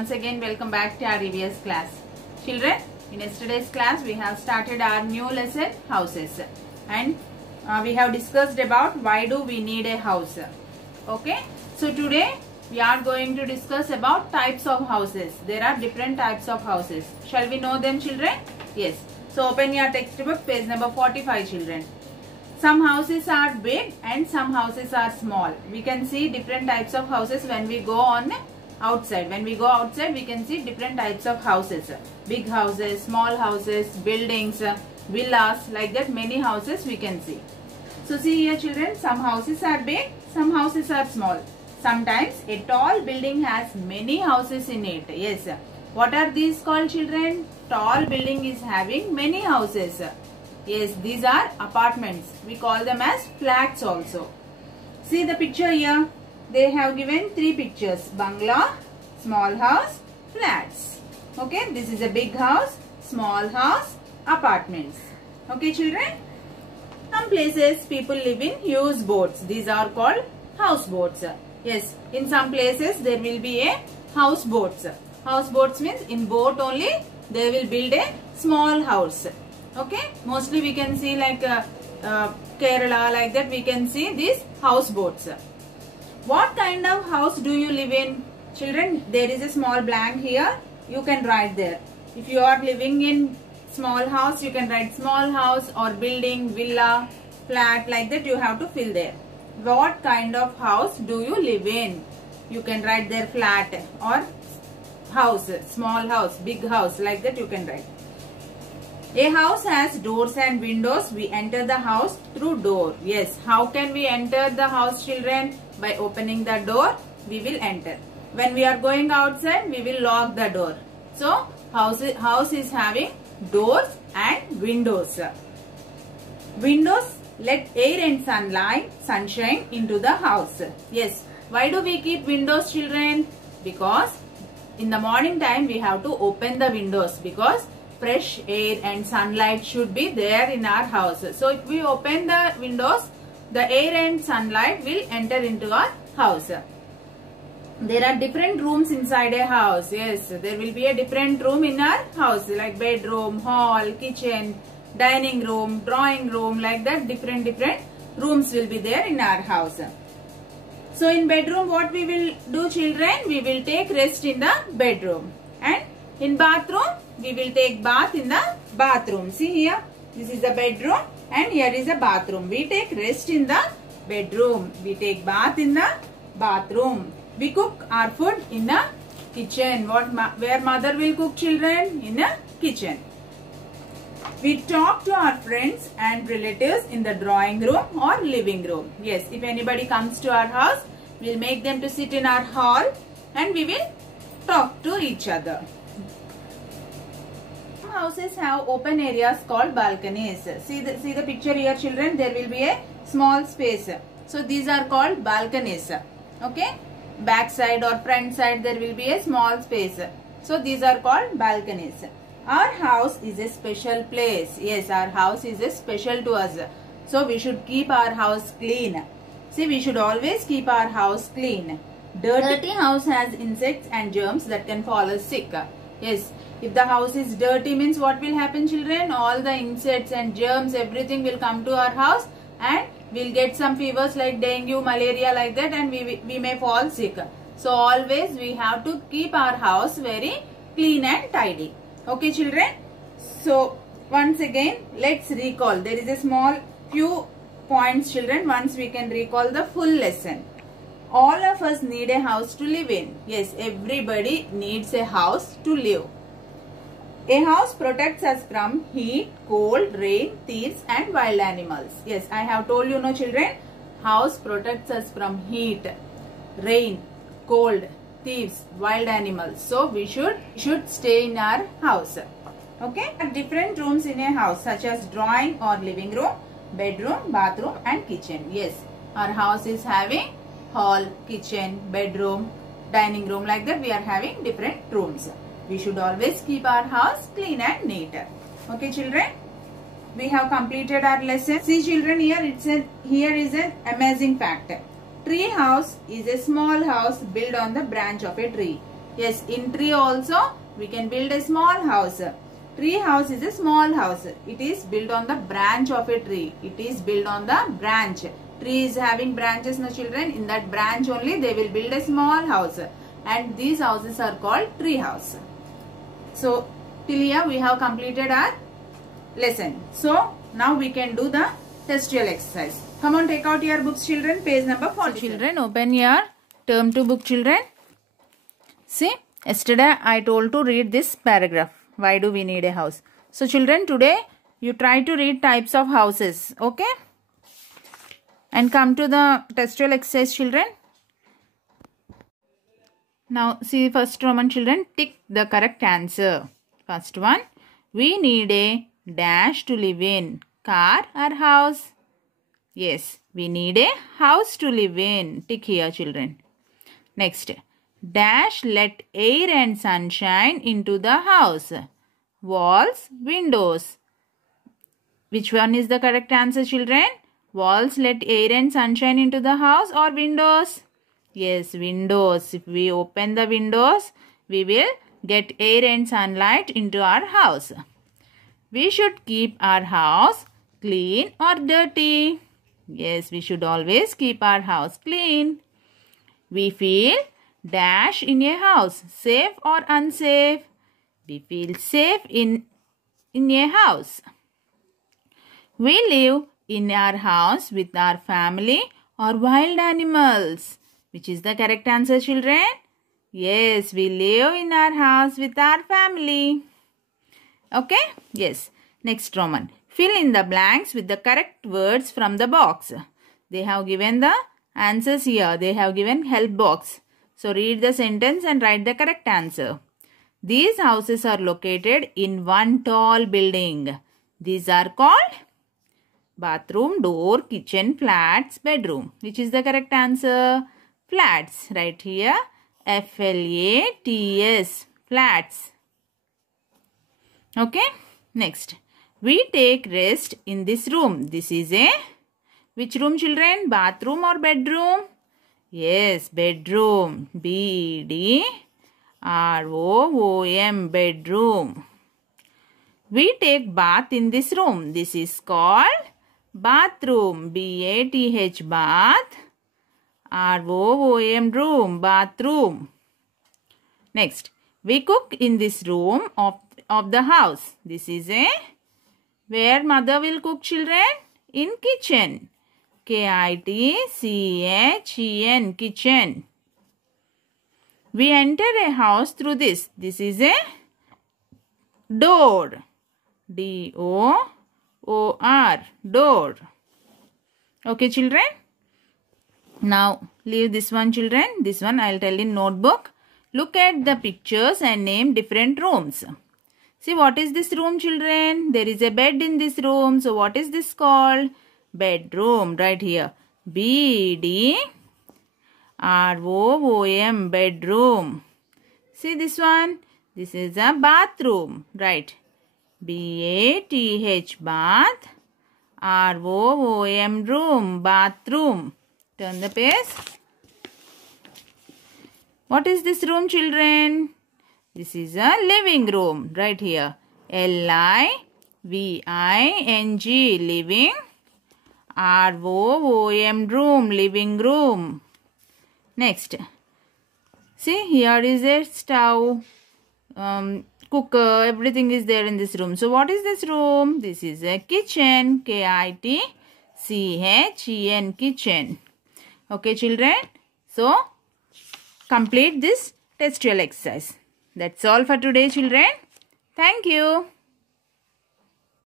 once again welcome back to our EVS class. Children, in yesterday's class we have started our new lesson houses and we have discussed about why do we need a house. Okay, so today we are going to discuss about types of houses. There are different types of houses. Shall we know them, children? Yes. So open your textbook, page number 45, children. Some houses are big and some houses are small. We can see different types of houses when we go on outside. When we go outside, we can see different types of houses. Big houses, small houses, buildings, villas, like that many houses we can see. So see here, children, some houses are big, some houses are small. Sometimes a tall building has many houses in it. Yes. What are these called, children? Tall building is having many houses. Yes, these are apartments. We call them as flats also. See the picture here. They have given three pictures. Bungalow, small house, flats. Okay, this is a big house, small house, apartments. Okay, children. Some places people live in huge boats. These are called houseboats. Yes, in some places there will be a houseboats. Houseboats means in boat only they will build a small house. Okay, mostly we can see like Kerala, like that we can see these houseboats. What kind of house do you live in? Children, there is a small blank here. You can write there. If you are living in small house, you can write small house or building, villa, flat, like that you have to fill there. What kind of house do you live in? You can write there flat or house, small house, big house, like that you can write. A house has doors and windows. We enter the house through door. Yes, how can we enter the house, children? By opening the door, we will enter. When we are going outside, we will lock the door. So, house is having doors and windows. Windows let air and sunshine into the house. Yes, why do we keep windows, children? Because in the morning time, we have to open the windows because fresh air and sunlight should be there in our house. So if we open the windows, the air and sunlight will enter into our house. There are different rooms inside a house. Yes, there will be a different room in our house like bedroom, hall, kitchen, dining room, drawing room, like that different rooms will be there in our house. So in bedroom what we will do, children? We will take rest in the bedroom. And in bathroom, we will take bath in the bathroom. See here, this is the bedroom and here is a bathroom. We take rest in the bedroom. We take bath in the bathroom. We cook our food in the kitchen. Where mother will cook, children? In the kitchen. We talk to our friends and relatives in the drawing room or living room. Yes, if anybody comes to our house, we will make them to sit in our hall and we will talk to each other. Houses have open areas called balconies. See the picture here, children. There will be a small space. So these are called balconies. Okay. Back side or front side there will be a small space. So these are called balconies. Our house is a special place. Yes, our house is a special to us. So we should keep our house clean. See, we should always keep our house clean. Dirty house has insects and germs that can fall us sick. Yes. If the house is dirty means what will happen, children? All the insects and germs, everything will come to our house and we'll get some fevers like dengue, malaria, like that, and we may fall sick. So always we have to keep our house very clean and tidy. Okay, children? So once again, let's recall. There is a small few points, children. Once we can recall the full lesson. All of us need a house to live in. Yes, everybody needs a house to live. A house protects us from heat, cold, rain, thieves and wild animals. Yes, I have told you, no, children. House protects us from heat, rain, cold, thieves, wild animals. So we should stay in our house. Okay. There are different rooms in a house such as drawing or living room, bedroom, bathroom and kitchen. Yes, our house is having hall, kitchen, bedroom, dining room, like that we are having different rooms. We should always keep our house clean and neat. Okay, children? We have completed our lesson. See, children, here is an amazing fact. Tree house is a small house built on the branch of a tree. Yes, in tree also we can build a small house. Tree house is a small house. It is built on the branch of a tree. It is built on the branch. Tree is having branches, no children. In that branch only they will build a small house. And these houses are called tree house. So till here we have completed our lesson. So now we can do the textual exercise. Come on, take out your books, children. Page number 40. So, children, open your term 2 book, children. See, yesterday I told to read this paragraph. Why do we need a house? So children, today you try to read types of houses. Okay? And come to the textual exercise, children. Now see first Roman, children. Tick the correct answer. First one. We need a dash to live in. Car or house? Yes, we need a house to live in. Tick here, children. Next. Dash let air and sunshine into the house. Walls, windows. Which one is the correct answer, children? Walls let air and sunshine into the house or windows? Yes, windows. If we open the windows, we will get air and sunlight into our house. We should keep our house clean or dirty? Yes, we should always keep our house clean. We feel dash in a house, safe or unsafe? We feel safe in a house. We live in our house with our family or wild animals. Which is the correct answer, children? Yes, we live in our house with our family. Okay? Yes. Next Roman. Fill in the blanks with the correct words from the box. They have given the answers here. They have given help box. So read the sentence and write the correct answer. These houses are located in one tall building. These are called bathroom, door, kitchen, flats, bedroom. Which is the correct answer? Flats. Right here. F-L-A-T-S. Flats. Okay. Next. We take rest in this room. This is a which room, children? Bathroom or bedroom? Yes, bedroom. B-D-R-O-O-M. Bedroom. We take bath in this room. This is called bathroom. B-A-T-H. Bath. R-O-O-M. Room. Bathroom. Next. We cook in this room of the house. This is a where mother will cook, children? In kitchen. K-I-T-C-H-E-N. Kitchen. We enter a house through this. This is a door. D-O-O-R. Door. Okay, children? Now, leave this one, children. This one I will tell in notebook. Look at the pictures and name different rooms. See, what is this room, children? There is a bed in this room. So, what is this called? Bedroom. Right here. B-D-R-O-O-M. Bedroom. See this one? This is a bathroom. Right. B-A-T-H. Bath. R-O-O-M. Room. Bathroom. Turn the page. What is this room, children? This is a living room. Right here. L-I-V-I-N-G. Living. R-O-O-M. Room. Living room. Next. See, here is a stove. Cooker. Everything is there in this room. So, what is this room? This is a kitchen. K-I-T-C-H-E-N. Kitchen. Okay, children. So, complete this textual exercise. That's all for today, children. Thank you.